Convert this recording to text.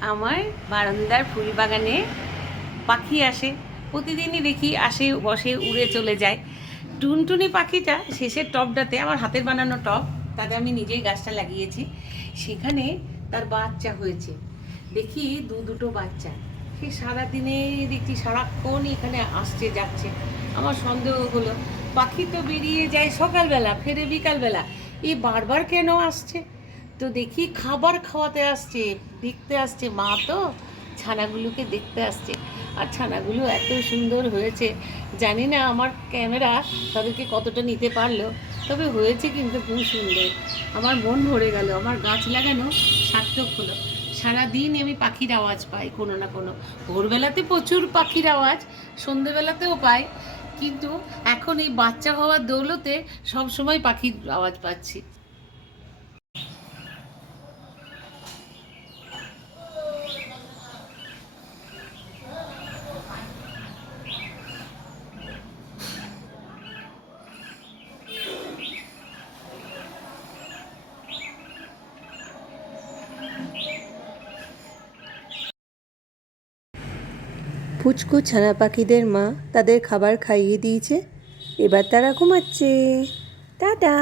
আমার বারান্দার ফুল বাগানে পাখি আসে। প্রতিদিনই দেখি আসে, বসে, উড়ে চলে যায়। টুনটুনি পাখিটা শেষের টবটাতে আমার হাতের বানানো টব তাতে আমি নিজেই গাছটা লাগিয়েছি। সেখানে তার বাচ্চা হয়েছে। দেখি দু দুটো বাচ্চা। সে সারাদিনে দেখছি সারাক্ষণ এখানে আসছে, যাচ্ছে। আমার সন্দেহ হলো, পাখি তো বেরিয়ে যায় সকালবেলা, ফেরে বিকালবেলা। এ বারবার কেন আসছে? তো দেখি খাবার খাওয়াতে আসছে, দেখতে আসছে, মা তো ছানাগুলোকে দেখতে আসছে। আর ছানাগুলো এত সুন্দর হয়েছে। জানি না আমার ক্যামেরা তাদেরকে কতটা নিতে পারল, তবে হয়েছে কিন্তু খুব সুন্দর। আমার মন ভরে গেল, আমার গাছ লাগানো সার্থক হলো। সারাদিন আমি পাখির আওয়াজ পাই কোনো না কোনো। ভোরবেলাতে প্রচুর পাখির আওয়াজ, সন্ধেবেলাতেও পাই। কিন্তু এখন এই বাচ্চা হওয়ার দৌলতে সব সময় পাখির আওয়াজ পাচ্ছি। পুচকু ছানা পাখিদের মা তাদের খাবার খাইয়ে দিয়েছে। এবার তারা ঘুমাচ্ছে। টাটা!